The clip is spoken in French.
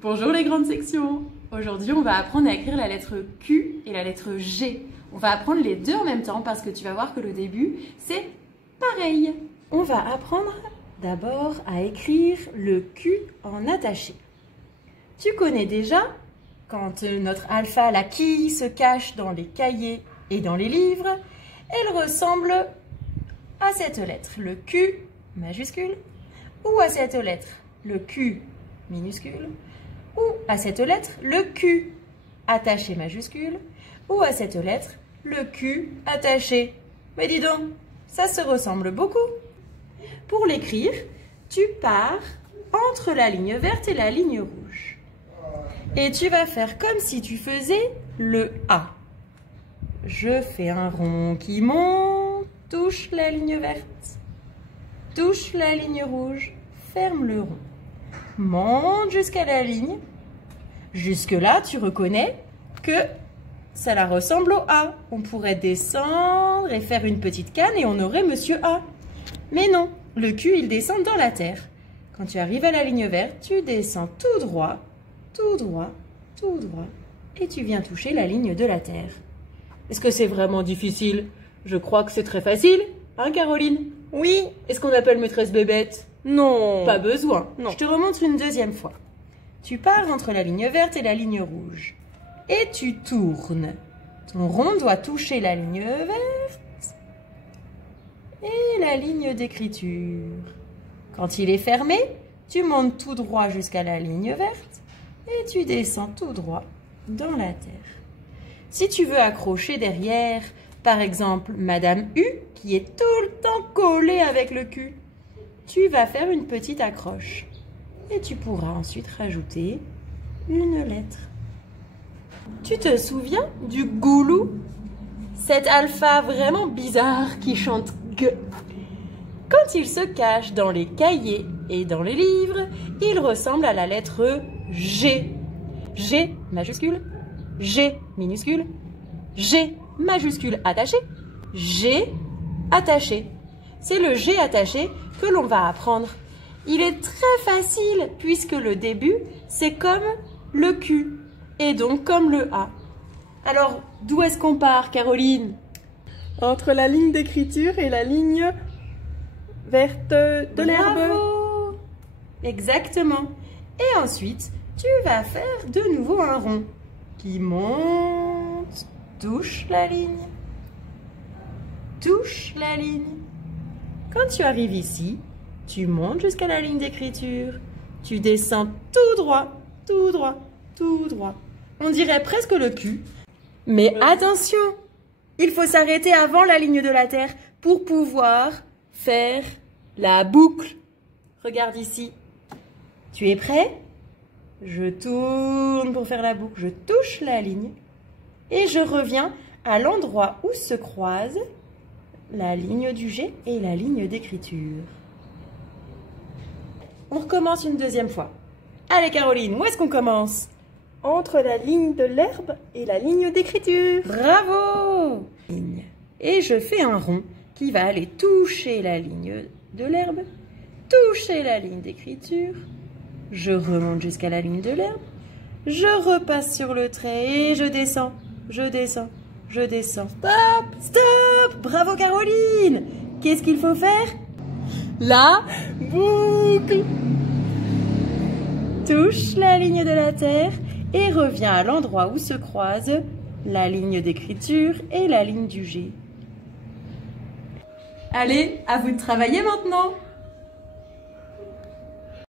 Bonjour les grandes sections. Aujourd'hui, on va apprendre à écrire la lettre Q et la lettre G. On va apprendre les deux en même temps parce que tu vas voir que le début, c'est pareil. On va apprendre d'abord à écrire le Q en attaché. Tu connais déjà quand notre alpha, la quille, se cache dans les cahiers et dans les livres, elle ressemble à cette lettre, le Q majuscule, ou à cette lettre, le Q minuscule, ou à cette lettre, le Q attaché majuscule, ou à cette lettre, le Q attaché. Mais dis donc, ça se ressemble beaucoup. Pour l'écrire, tu pars entre la ligne verte et la ligne rouge. Et tu vas faire comme si tu faisais le A. Je fais un rond qui monte, touche la ligne verte, touche la ligne rouge, ferme le rond. Monte jusqu'à la ligne. Jusque-là, tu reconnais que ça la ressemble au A. On pourrait descendre et faire une petite canne et on aurait Monsieur A. Mais non, le Q, il descend dans la terre. Quand tu arrives à la ligne verte, tu descends tout droit, tout droit, tout droit. Et tu viens toucher la ligne de la terre. Est-ce que c'est vraiment difficile? Je crois que c'est très facile. Hein, Caroline? Oui. Est-ce qu'on appelle maîtresse Bébête? Non. Pas besoin. Non. Je te remontre une deuxième fois. Tu pars entre la ligne verte et la ligne rouge. Et tu tournes. Ton rond doit toucher la ligne verte et la ligne d'écriture. Quand il est fermé, tu montes tout droit jusqu'à la ligne verte et tu descends tout droit dans la terre. Si tu veux accrocher derrière, par exemple, Madame U, qui est tout le temps collée avec le Q, tu vas faire une petite accroche. Et tu pourras ensuite rajouter une lettre. Tu te souviens du goulou? Cet alpha vraiment bizarre qui chante G. Quand il se cache dans les cahiers et dans les livres, il ressemble à la lettre G. G majuscule, G minuscule, G majuscule attaché, G attaché. C'est le G attaché que l'on va apprendre. Il est très facile puisque le début, c'est comme le Q et donc comme le A. Alors, d'où est-ce qu'on part, Caroline? Entre la ligne d'écriture et la ligne verte de l'herbe. Bravo! Exactement. Et ensuite, tu vas faire de nouveau un rond qui monte, touche la ligne, touche la ligne. Quand tu arrives ici, tu montes jusqu'à la ligne d'écriture. Tu descends tout droit, tout droit, tout droit. On dirait presque le Q. Mais attention, il faut s'arrêter avant la ligne de la terre pour pouvoir faire la boucle. Regarde ici. Tu es prêt? Je tourne pour faire la boucle. Je touche la ligne et je reviens à l'endroit où se croisent la ligne du G et la ligne d'écriture. On recommence une deuxième fois. Allez Caroline, où est-ce qu'on commence? Entre la ligne de l'herbe et la ligne d'écriture. Bravo! Et je fais un rond qui va aller toucher la ligne de l'herbe, toucher la ligne d'écriture. Je remonte jusqu'à la ligne de l'herbe. Je repasse sur le trait et je descends, je descends, je descends. Stop! Stop! Bravo Caroline! Qu'est-ce qu'il faut faire? La boucle! Touche la ligne de la terre et reviens à l'endroit où se croisent la ligne d'écriture et la ligne du G. Allez, à vous de travailler maintenant!